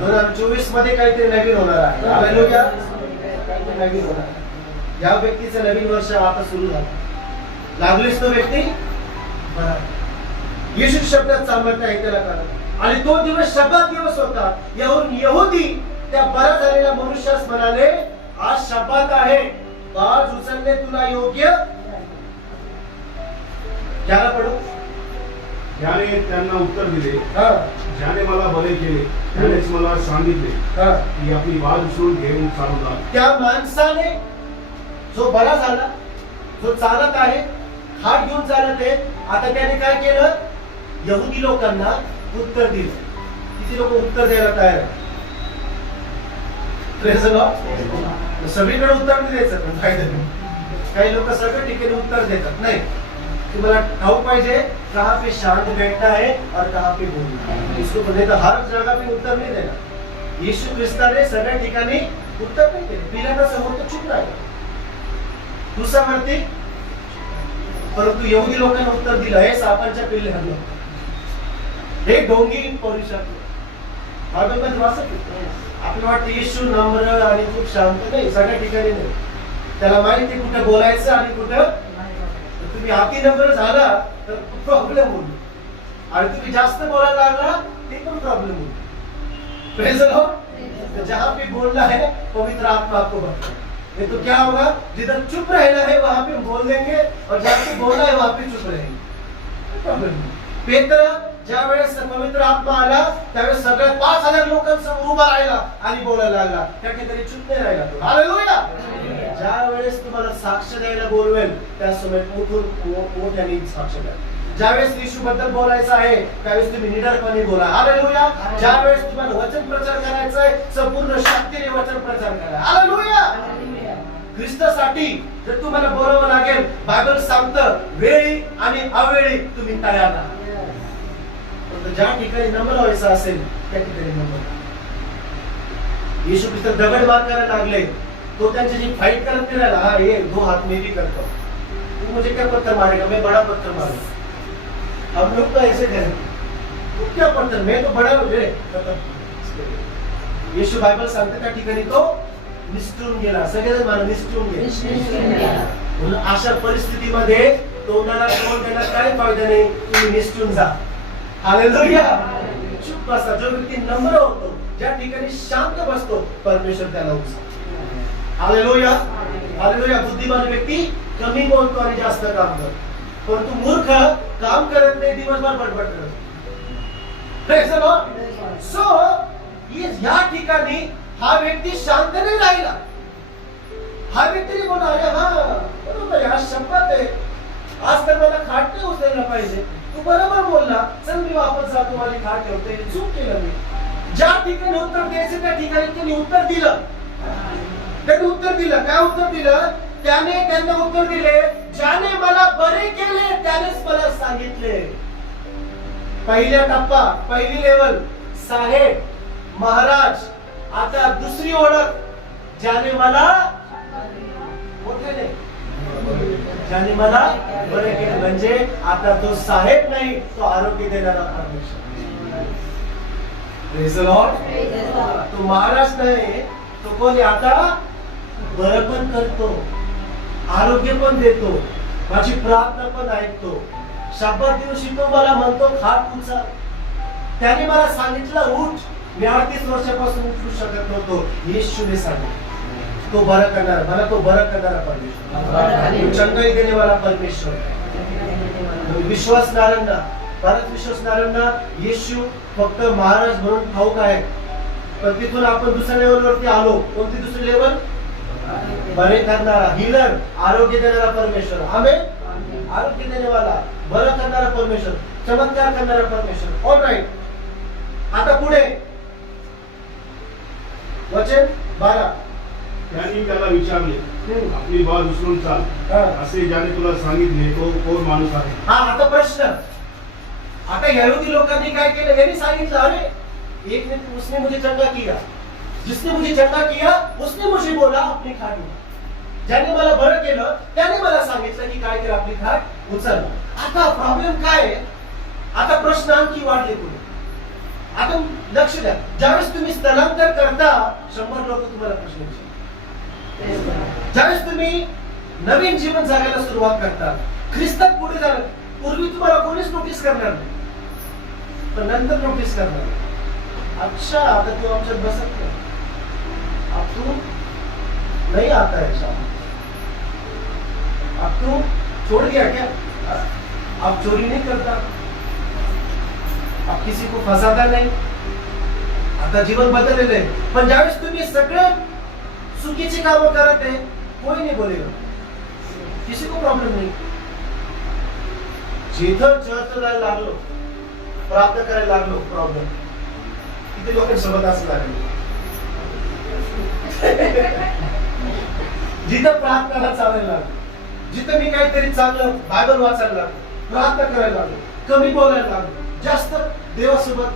2024 मध्ये काहीतरी नवीन होणार आहे. हालेलुया. काहीतरी नवीन होणार आहे. या व्यक्तीचं नवीन वर्ष आता सुरू झालं. लागलीच तो व्यक्ती बरा. येशू शब्दात सामर्थ्य आहे त्याला कारण. आणि तो दिवस शब्दात दिवस होता. यहुदी त्या बरा झालेल्या मनुष्यास म्हणाले, आज शब्दात आहे, बाज उचलणे तुला योग्य. ज्याला पडू, त्याने त्यांना उत्तर दिले, हा, ज्याने मला बरे केले त्यानेच मला सांगितले हा. की आपली बाज उचलून घेऊन चालू लाग. त्या माणसाने जो बरा झाला, जो चालत आहे, हात घेऊन चालत आहे, आता त्याने काय केलं? यहुदी लोकांना उत्तर दिलं. किती लोक उत्तर द्यायला तयार आहे? सगळीकडे उत्तर नाही द्यायचं, पण फायदा नाही. काही लोक सगळ्या ठिकाणी उत्तर देतात. नाही, तुम्हाला ठाऊक पाहिजे कहाँ पे शांत बैठना है और कहाँ पे बोलना है. इसको बोलने तो हर जगह पे उत्तर नहीं देना. येशू ख्रिस्ताने सगळ्या ठिकाणी उत्तर नाही दिले. पिलाता समोर तो चुप राहिला, क्रुसावरती. परंतु यहुदी लोकांना उत्तर दिलं, हे सापांच्या पिल्ल्यांना, हे ढोंगी पौरुषात. बायबलमध्ये वाचत आपलं वाटतं येशू नम्र आणि खूप शांत. नाही, सगळ्या ठिकाणी नाही. त्याला माहिती कुठं बोलायचं आणि कुठं. तुम्ही अति नम्र झाला तर प्रॉब्लेम होईल आणि तुम्ही जास्त बोलायला लागला ते पण प्रॉब्लेम होईल. Praise the Lord. जहां पे बोलना है पवित्र आत्मा आपको बताए. नहीं तो क्या होगा? जिधर चुप रहना है वहां पे बोल देंगे और जहां पे बोलना है वहां पे चुप रहेंगे. प्रॉब्लम. पेत्र ज्या वेळेस पवित्र आत्मा आला त्यावेळेस सगळ्या 5000 लोकांसमोर उभा राहिला आणि बोलायला लागला. त्या ठिकाणी चूप नाही राहिला तो. हालेलुया. ज्या वेळेस तुम्हाला साक्ष द्यायला बोलवेल त्या समय मोठ्याने साक्ष द्या. ज्यावेळेस येशू बद्दल बोलायचं आहे त्यावेळेस तुम्ही निडरपणे बोला. हालेलुया. ज्या वेळेस तुम्हाला वचन प्रचार करायचं आहे संपूर्ण शक्तीने वचन प्रचार करा. हालेलुया. ख्रिस्तासाठी जर तुम्हाला बोलावं लागेल, बायबल सांगतं वेळी आणि अवेळी तुम्ही तयार राहा. पण ज्या ठिकाणी नम्र व्हायचं असेल त्या ठिकाणी नम्र. येशू ख्रिस्त दगड मार करायला लागले, तो त्यांच्याशी फाइट करत नाही राहिला. हा ये 2 हाथ में भी करता हूं, तू मुझे क्या पत्थर मारेगा, मैं बड़ा पत्थर मारूंगा. हम लोग तो ऐसे करें, तू क्या पत्थर, मैं तो बड़ा येशू बायबल सांगते त्या ठिकाणी तो निसटून गेला. सगळेजण मला निसटून गेला. म्हणून अशा परिस्थितीमध्ये तोंडाला तोंड देण्यात काय फायदा नाही. तुम्ही निसटून जा. हालेलुया. चुप बसा. जो व्यक्ती नम्र होतो, ज्या ठिकाणी शांत बसतो, परमेश्वर त्याला उचलतो. हालेलुया. हालेलुया. बुद्धिमान व्यक्ती कमी बोलतो आणि जास्त काम करतो, परंतु मूर्ख काम करत नाही, दिवसभर बडबड करतो. Praise the Lord. So या ठिकाणी हा व्यक्ती शांत नाही राहिला. हा व्यक्ती बोला, अरे हा बरोबर आहे, आज शपथ आहे, आज तर मला खाट नाही उचलायला पाहिजे. तू बरोबर बोलला, चल मी वापस जातो, माझी खाट ठेवते, चूक केलं मी. ज्या ठिकाणी उत्तर द्यायचं त्या ठिकाणी त्यांनी उत्तर दिलं. त्यांनी उत्तर दिलं. काय उत्तर दिलं? त्याने त्यांना उत्तर दिले, ज्याने मला बरे केले त्यानेच मला सांगितले. पहिला टप्पा, पहिली लेवल, साहेब, महाराज. आता दुसरी ओळख, ज्याने मला मोठे ज्याने मला बरे केले. म्हणजे आता तो साहेब नाही, तो आरोग्य देणारा परमेश्वर. Praise the Lord. तो महाराज नाही, तो कोणी आता बरं पण करतो, आरोग्य पण देतो, माझी प्रार्थना पण ऐकतो. शब्दात दिवशी तो मला म्हणतो खाट उचल. त्याने मला सांगितलं उठ. मी 38 वर्षापासून उठू शकत नव्हतो. येशूने सांगितलं तो बरं करणार, मला तो बरं करणारा परमेश्वर, चंगाई देणे वाला परमेश्वर. विश्वासणाऱ्यांना, परत विश्वासणाऱ्यांना येशू फक्त महाराज म्हणून ठाऊक आहे. पण तिथून आपण दुसऱ्या लेवलवरती आलो. कोणती दुसरी लेवल? बरे करणारा, हिलर, आरोग्य देणारा परमेश्वर. आमेन. आरोग्य देणे वाला, बरं करणारा परमेश्वर, चमत्कार करणारा परमेश्वर. All right. आता पुढे वचन 12. त्यांनी त्याला विचारले, आपली बाळ उचलून चाल, असे ज्याने तुला सांगितले तो कोण माणूस आहे? हा आता प्रश्न. आता यहूदी लोकांनी काय केलं? यांनी सांगितलं, अरे एक ने उसने मुझे चंगा किया, जिसने मुझे चंगा किया उसने मुझे बोला अपनी खाट उचल. ज्याने मला बरं केलं त्याने मला सांगितलं की काय कर, आपली खाट उचल. आता प्रॉब्लेम काय आहे? आता प्रश्न आणखी वाढले पुढे. आता लक्ष द्या. ज्यावेळेस तुम्ही स्थलांतर करता 100 लोक तुम्हाला प्रश्न विचारतात. ज्यावेळेस तुम्ही नवीन जीवन जगायला सुरुवात करता, ख्रिस्तात पुढे जाणार, पूर्वी तुम्हाला कोणीच नोटीस करणार नाही, पण नंतर नोटीस करणार. अच्छा आता तू आमच्यात बसत नाही, अब तू नहीं आता है शाम, अब तू छोड़ गया क्या, अब चोरी नहीं करता, अब किसी को फसाता नहीं. आता जीवन बदललेलं आहे. पण ज्यावेळेस तुम्ही सगळे चुकीची कामं करत आहे, कोणी नाही बोलेगा, किसी को प्रॉब्लेम नाही. जिथं चर्च करायला लागलो, प्राप्त करायला लागलो, प्रॉब्लेम. किती लोकांसोबत असं लागलं. जिथं प्रार्थना चालायला लागलो, जिथं मी काहीतरी चांगलं बायबल वाचायला लागलो, प्रार्थना करायला लागलो, कमी बोलायला लागलो, जास्त देवासोबत,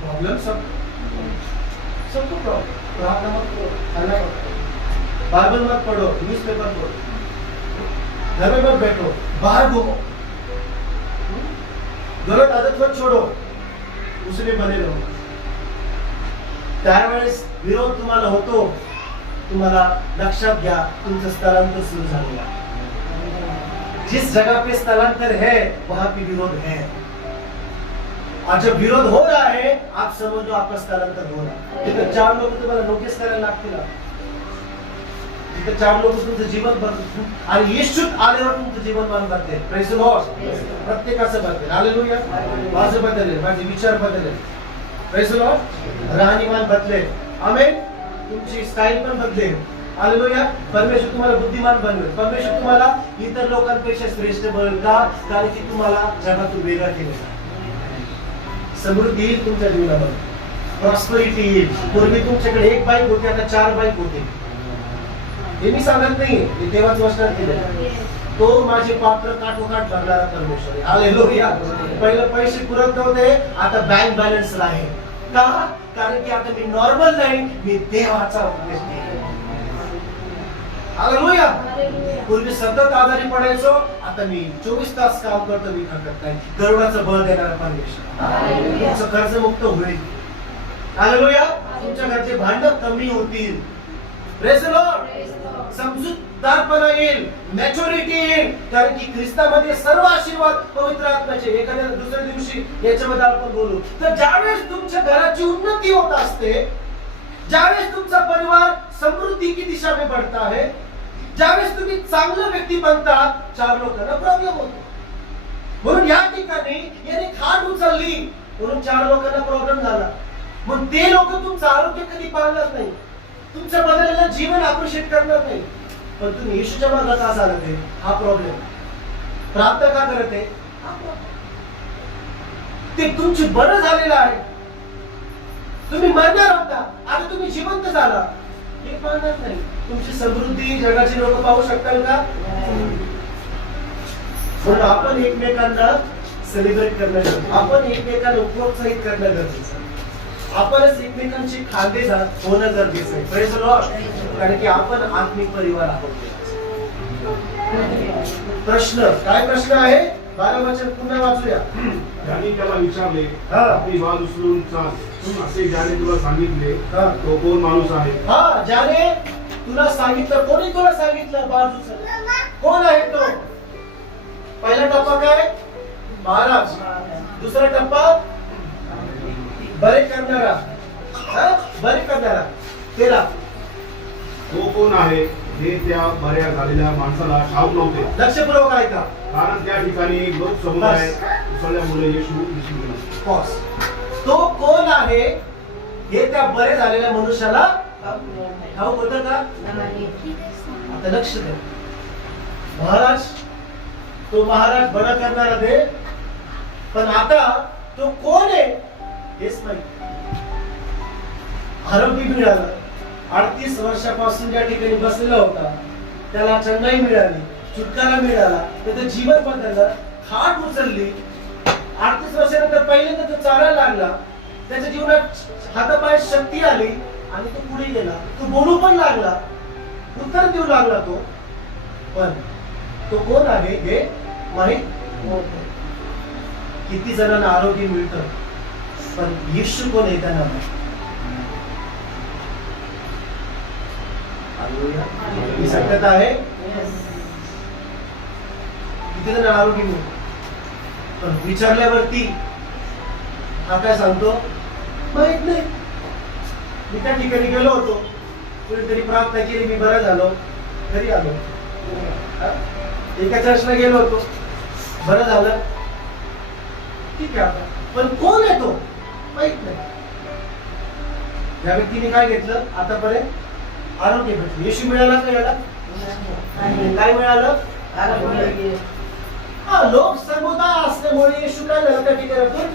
प्रॉब्लेम सबको प्रॉब्लेम. प्रार्थना मत करो, खाना मत करो, बाइबल मत पढ़ो, न्यूज़पेपर पढ़ो, घर में मत बैठो, बाहर घूमो, गलत आदत मत छोड़ो, उसमें बने रहो. त्यावेळेस विरोध तुम्हाला होतो. तुम्हाला लक्षात घ्या, तुमचं स्थलांतर सुरू झालेलं आहे. जिस जगह पे स्थलांतर है वहां पे विरोध है. और जब विरोध हो रहा है आप समझ लो आपका स्थलांतर हो रहा है. 4 लोग तुम्हाला नोटीस करायला लागतील. तिथे 4 लोक तुमचं जीवन बदलतील आणि येशूत आल्यावर तुमचं जीवनमान बदलेल. Praise the Lord. प्रत्येकाचं बदलेल. हालेलुया. माझं बदलेल, माझे विचार बदलेल. Praise the Lord. राहणीमान बदलेल. आमेन. तुमची स्टाईल पण बदलेल. हालेलुया. परमेश्वर तुम्हाला बुद्धिमान बनवेल. परमेश्वर तुम्हाला इतर लोकांपेक्षा श्रेष्ठ बनवेल. का? कारण की तुम्हाला जगातून वेगळा केलेला. समृद्धी येईल तुमच्या जीवनामध्ये, प्रॉस्पेरिटी येईल. पूर्वी तुमच्याकडे 1 बाईक होती, आता 4 बाईक होते. हे मी सांगत नाही, हे देवाच वचनात दिले. तो माझे पात्र काठोकाठ भरणारा परमेश्वर आहे. हालेलुया. पहिलं पैसे पुरत नव्हते, आता बँक बॅलन्स आहे. का? कारण की आता मी नॉर्मल नाही, मी देवाचा उपदेश आहे. हालेलुया. पूर्वी सतत आजारी पडायचो, आता मी 24 तास काम करतो, मी थकत नाही. गरुडाचं बळ देणारा परमेश्वर. तुमचं कर्जमुक्त होईल. हालेलुया. तुमच्या घरचे भांडण कमी होतील. Praise the Lord. समजूतदारपणा येईल, मॅच्युरिटी येईल. कारण की ख्रिस्तामध्ये सर्व आशीर्वाद पवित्र आत्म्याचे. एखाद्या दुसऱ्या दिवशी याच्यामध्ये आपण बोलू. तर ज्यावेळेस तुमच्या घराची उन्नती होत असते, ज्यावेळेस तुमचा परिवार समृद्धी की दिशा में बढ़ता है, ज्यावेळेस तुम्ही चांगलं व्यक्ती बनतात, 4 लोकांना प्रॉब्लेम होतो. म्हणून या ठिकाणी याने खाट उचलली म्हणून 4 लोकांना प्रॉब्लेम झाला. मग ते लोक तुमचं आरोग्य कधी पाहणार नाही, तुमचं बदललेलं जीवन अप्रिशिएट करणार नाही. पण तुम्ही येशूच्या मागे का चालत आहे? हा प्रॉब्लेम. प्रार्थना का करत आहे? ते तुमची बरं झालेलं आहे. तुम्ही मरणार होता, आता तुम्ही जिवंत झाला, हे पाहणार नाही. तुमची समृद्धी जगाची लोक पाहू शकतात का? म्हणून आपण एकमेकांना सेलिब्रेट करणं गरजेचं. आपण एकमेकांना प्रोत्साहित करणं गरजेचं. आपणच एकमेकांची खांदे होणं गरजेचं आहे. Praise the Lord. कारण की आपण आत्मिक परिवार आहोत. प्रश्न काय? प्रश्न आहे 12 वचन पुन्हा वाचूया. त्यांनी त्याला विचारले, आपली बाज उचलून चाल, असे ज्याने तुला सांगितले तो कोण माणूस आहे? हा, ज्याने तुला सांगितलं. कोणी तुला सांगितलं बाज उचल? कोण आहे तो? पहिला टप्पा काय? महाराज. दुसरा टप्पा बरे करणारा. बरे करणारा. 13. तो कोण आहे हे त्या बऱ्या झालेल्या माणसाला ठाऊक नव्हते. लक्षपूर्वक ऐका. कारण त्या ठिकाणी लोक समुदाय उसळल्यामुळे येशू दिसून गेला. तो कोण आहे हे त्या बरे झालेल्या मनुष्याला ठाऊक होतं का? आता लक्ष द्या. महाराज, तो महाराज बरा करणारा दे, पण आता तो कोण आहे हेच माहिती. आरोग्य मिळालं. 38 वर्षापासून ज्या ठिकाणी बसलेला होता त्याला चंगाई मिळाली, छुटकारा मिळाला, त्याचं जीवन बदललं, खाट उचलली. 38 वर्षानंतर पहिल्यांदा तो चालायला लागला, त्याच्या जीवनात हातापाय शक्ती आली आणि तो पुढे गेला. तो बोलू पण लागला, उत्तर देऊ लागला तो. पण तो कोण आहे हे माहित नव्हतं. किती जणांना आरोग्य मिळतं, पण येशू कोण आहे त्यांना माहित. ही सत्यता आहे. किती जण आरोग्य मिळतं, पण विचारल्यावरती हा काय सांगतो माहित नाही. मी त्या ठिकाणी गेलो होतो, कुणीतरी प्रार्थना केली, मी बरा झालो, घरी आलो. एका चर्चला गेलो होतो, बरं झालं, ठीक आहे. पण कोण आहे तो माहित नाही. त्या व्यक्तीने काय घेतलं? आतापर्यंत आरोग्य भेटलं. येशू मिळाला का याला? काय मिळालं? लोक समुदाय असल्यामुळे येशू काय झालं त्या ठिकाणातून?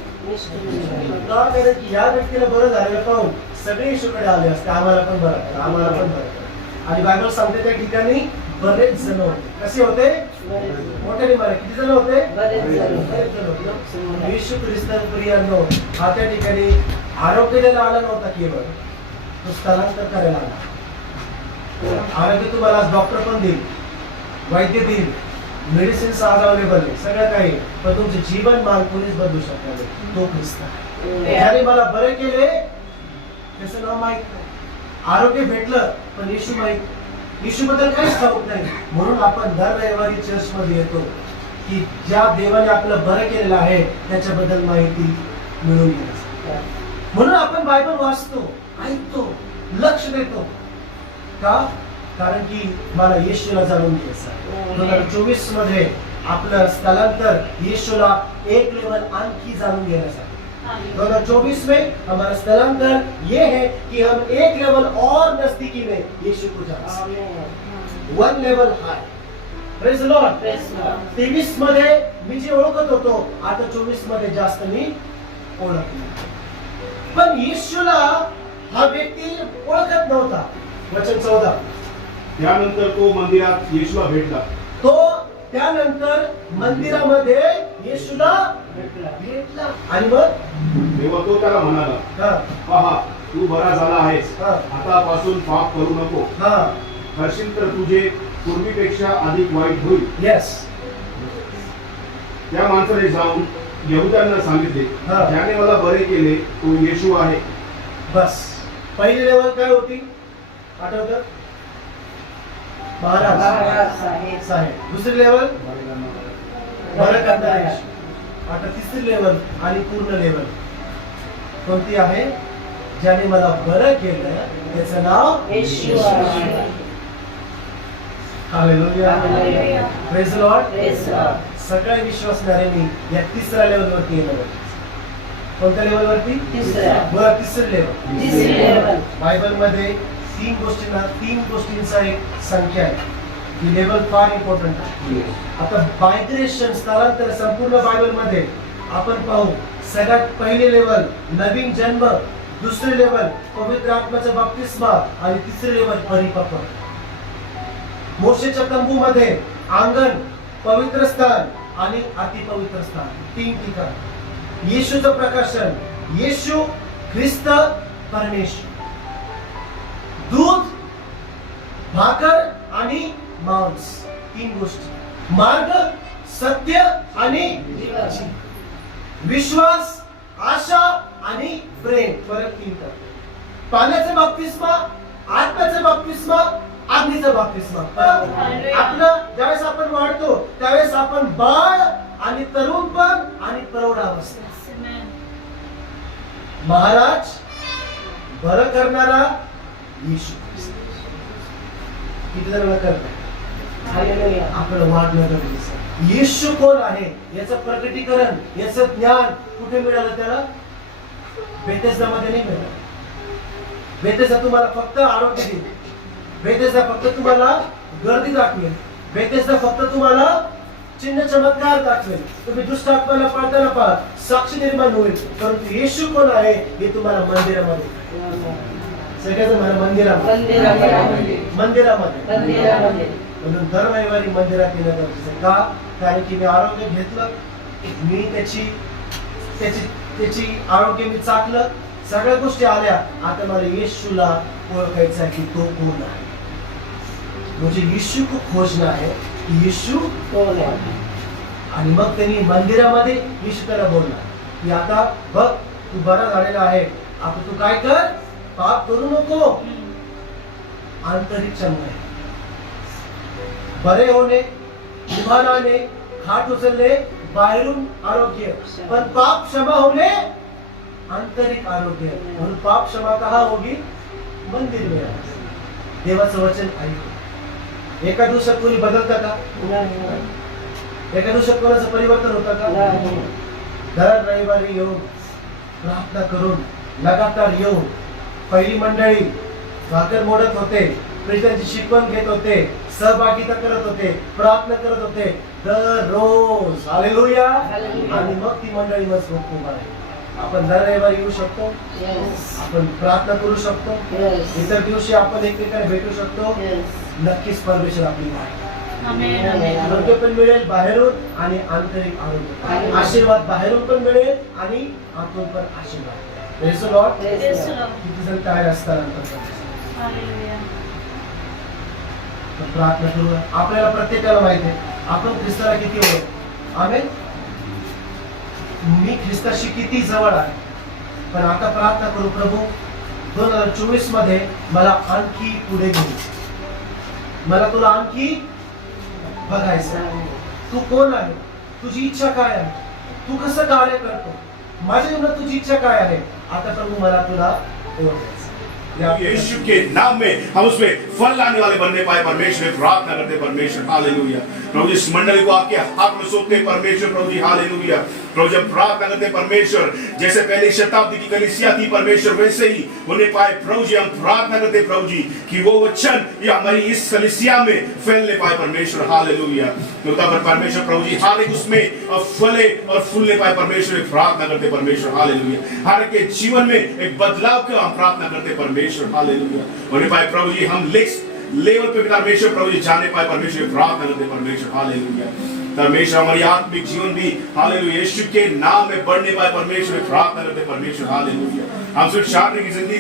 या व्यक्तीला बरं झालेलं पाहून सगळे येशूकडे आले असते, आम्हाला पण बरं, आम्हाला पण बरं. आणि बायबल सांगते त्या ठिकाणी बरेच जण होते. कसे होते? मोठ्याने मारा. किती जण होते? बरेच जण होते. येशू ख्रिस्त प्रियांनो हा त्या ठिकाणी आरोग्य द्यायला आला नव्हता, केवळ तो स्थलांतर करायला आला. आरोग्य तुम्हाला डॉक्टर पण देईल, वैद्य देईल, मेडिसिन्स आज अवेलेबल आहे, सगळं काही. पण तुमचे जीवन मान कोणीच बदलू शकणार तो ख्रिस्त. त्याने मला बरे केले त्याचं नाव माहित नाही, आरोग्य भेटलं पण येशू माहित, येशू बद्दल काहीच ठाऊक नाही. म्हणून आपण दर रविवारी चर्च मध्ये येतो की ज्या देवाने आपलं बरं केलेलं आहे त्याच्याबद्दल माहिती मिळून घ्यायची. म्हणून आपण बायबल वाचतो, ऐकतो, लक्ष देतो. का? कारण की मला येशूला जाणून घ्यायचं आहे. 2024 मध्ये आपलं स्थलांतर येशूला एक लेवल आणखी जाणून घेण्यासाठी. 2024 में हमारा स्थलांतर ये है कि हम एक लेवल और नजदीकी में यीशु को जान सके. One level high. Praise lord. 23 मध्ये मी जे ओळखत होतो आता 24 मध्ये जास्त मी ओळखतो. पण येशूला हा व्यक्ती ओळखत नव्हता. वचन 14. त्यानंतर तो मंदिरात येशूला भेटला. तो त्यानंतर मंदिरामध्ये येशूला भेटला आणि मग तेव्हा तो त्याला म्हणाला, हा पहा तू बरा झाला आहेस, हा. आतापासून पाप करू नको. हा करशील तर तुझे पूर्वीपेक्षा अधिक वाईट होईल. येस. त्या माणसाने जाऊन यहुद्यांना सांगितले, हा. ज्याने मला बरे केले तो येशू आहे. बस पहिली लेवल काय होती आठवतं? महाराज साहेब. दुसरी लेवल बरं करणारे येशू. आता तिसरी लेवल आणि पूर्ण लेवल कोणती आहे? ज्याने मला बरं केलं त्याचं नाव येशू आहे. Hallelujah. Hallelujah. Praise Lord. Praise Lord. सगळे विश्वासणाऱ्यांनी या तिसऱ्या लेवल वरती येणं गरजेचं. कोणत्या लेवल वरती? तिसऱ्या. बरं तिसरी लेवल. तिसरी लेवल. बायबल मध्ये तीन गोष्टींचा एक संख्या आहे. ही लेवल फार इम्पॉर्टंट आहे. आता मायग्रेशन स्थलांतर संपूर्ण बायबल मध्ये आपण पाहू. सगळ्यात पहिली लेवल नवीन जन्म, दुसरी लेवल पवित्र आत्म्याचा बप्तिस्मा आणि तिसरी लेवल परिपक्व. मोशेच्या तंबूमध्ये अंगण, पवित्र स्थान आणि अतिपवित्र स्थान, 3 ठिकाण. येशूचं प्रकाशन, येशू ख्रिस्त परमेश्वर. दूध, भाकर आणि मांस, 3 गोष्टी. मार्ग, सत्य आणि जीवन. विश्वास, आशा आणि प्रेम. परत 3 तर. पाण्याचा बप्तिस्मा, आत्म्याचा बप्तिस्मा, अग्नीचा बप्तिस्मा. आपलं ज्यावेळेस आपण वाढतो त्यावेळेस आपण बाळ आणि तरुणपण आणि प्रौढावस्था. महाराज बरं करणारा येशू ख्रिस्त. किती जणांना करणार? हालेलुया. आपलं वाढणं गरजेचं आहे. येशू कोण आहे याचं प्रकटीकरण, याचं ज्ञान कुठे मिळालं त्याला? बेथेस्दामध्ये नाही मिळालं. बेथेस्दा तुम्हाला फक्त आरोग्य देईल. बेथेस्दा फक्त तुम्हाला गर्दी दाखवेल. बेथेस्दा फक्त तुम्हाला चिन्ह चमत्कार दाखवेल. तुम्ही दुष्ट आत्म्याला पाळताना पहा, साक्ष निर्माण होईल. परंतु येशू कोण आहे हे तुम्हाला मंदिरामध्ये. सगळ्याचं म्हणा मंदिरामध्ये. मंदिरामध्ये. म्हणून दर रविवारी मंदिरात येणं गरजेचं आहे. का? कारण की मी आरोग्य घेतलं, मी त्याची आरोग्य मी चाकलं, सगळ्या गोष्टी आल्या. आता मला येशूला ओळखायचं आहे की तो कोण आहे. मुझे यीशु को खोजना है कि यीशु कोण आहे? आणि मग त्यांनी मंदिरामध्ये यीशु त्याला बोलला की आता बघ तू बरा झालेला आहे, आता तू काय कर, पाप करू नको. आंतरिक क्षमता आहे. बरे होणे, विमानाने खाट उचलणे, बाहेरून आरोग्य, पण पाप क्षमा होणे आंतरिक आरोग्य. म्हणून पाप क्षमा कहा होगी? मंदिर में. देवाचं वचन ऐकू. एका दिवसात कोणी बदलतं का? नाही. एका दिवसात कोणाचं परिवर्तन होतं का? नाही. दर रविवारी येऊन प्रार्थना करून लगातार येऊन पहिली मंडळी भाकर मोडत होते, प्रेषणाची शिकवण घेत होते, सहभागिता करत होते, प्रार्थना करत होते दररोज. हालेलुया. हालेलुया. आणि मग ती मंडळी मजबूत उभा राहिली. आपण दर रविवारी येऊ शकतो, Yes. आपण प्रार्थना करू शकतो, Yes. इतर दिवशी आपण एकमेकांना भेटू शकतो. Yes. नक्कीच परमेश्वर आपली आहे. Amen. Amen. आरोग्य पण मिळेल बाहेरून आणि आंतरिक आरोग्य. Hallelujah. आशीर्वाद बाहेरून पण मिळेल आणि आतून पण आशीर्वाद. Praise the Lord. Praise the Lord. किती जण काय असतात प्रार्थना करू. आपल्याला प्रत्येकाला माहिती आहे आपण ख्रिस्ताला किती ओळख. आमेन. मी ख्रिस्ताशी किती जवळ आहे. पण आता प्रार्थना करू, प्रभू 2024 मध्ये मला आणखी पुढे घेऊ. मला तुला आणखी बघायचं. तू कोण आहे, तुझी इच्छा काय आहे, तू कसं कार्य करतो, माझ्या जीवनात तुझी इच्छा काय आहे. आता प्रभू मला तुला ओळखायचं. यीशु के नाम में हम उसमें फल लाने वाले बनने पाए परमेश्वर में प्रार्थना करते परमेश्वर हालेलुया। प्रभु जी इस मंडली को आपके हाथ में सौंपते परमेश्वर प्रभु जी हालेलुया। प्रभु जब प्रार्थना करते परमेश्वर जैसे पहली शताब्दी की कलीसिया थी परमेश्वर वैसे ही होने पाए प्रभु जी। हम प्रार्थना करते प्रभु जी कि वो वचन ये हमारी इस कलीसिया में फैलने पाए परमेश्वर हालेलुया। परमेश्वर प्रभु जी हर एक उसमें फले और फूलने पाए परमेश्वर प्रार्थना करते परमेश्वर हालेलुया। हर के जीवन में एक बदलाव का हम प्रार्थना करते परमेश्वर हालेलुया। होने पाए प्रभु जी हम लेवल पे परमेश्वर प्रभु जी जाने पाए परमेश्वर प्रार्थना करते परमेश्वर हालेलुया। परमेश्वर हमारी आत्मिक जीवन भी हालेलुया यीशु के नाम में बढ़ने पाए परमेश्वर प्रार्थना करते परमेश्वर हालेलुया। हम सिर्फ शारीरिक जिंदगी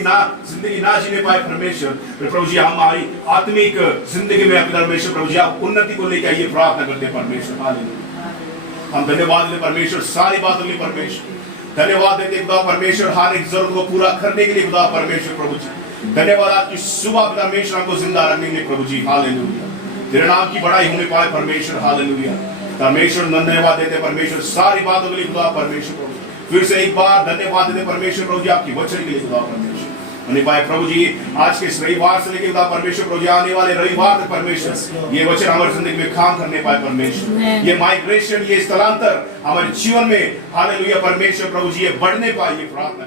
ना जीने पाए परमेश्वर प्रभु जी हमारी आत्मिक जिंदगी में परमेश्वर प्रभु जी आप उन्नति को लेकर आइए प्रार्थना करते परमेश्वर हालेलुया। हम धन्यवाद देते परमेश्वर सारी बातों के परमेश्वर धन्यवाद देते खुदा परमेश्वर हर एक जरूरत को पूरा करने के लिए खुदा परमेश्वर प्रभु जी धन्यवाद आपकी सुबह परमेश्वर हमको जिंदा रखने के लिए प्रभु जी हालेलुया। तेरे नाम की बड़ाई होने पाए परमेश्वर हालेलुया। परमेश्वर धन्यवाद देते परमेश्वर सारी बातों के लिए खुदा परमेश्वर प्रभु फिर से एक बार धन्यवाद देते परमेश्वर प्रभु जी आपकी वचन के लिए खुदा परमेश्वर होने पाए प्रभु जी आज के इस रविवार से लेकर खुदा परमेश्वर प्रभु जी आने वाले रविवार तक परमेश्वर ये वचन हमारी जिंदगी में काम करने पाए परमेश्वर ये माइग्रेशन ये स्थलांतर हमारे जीवन में हालेलुया परमेश्वर प्रभु जी ये बढ़ने पाए ये प्रार्थना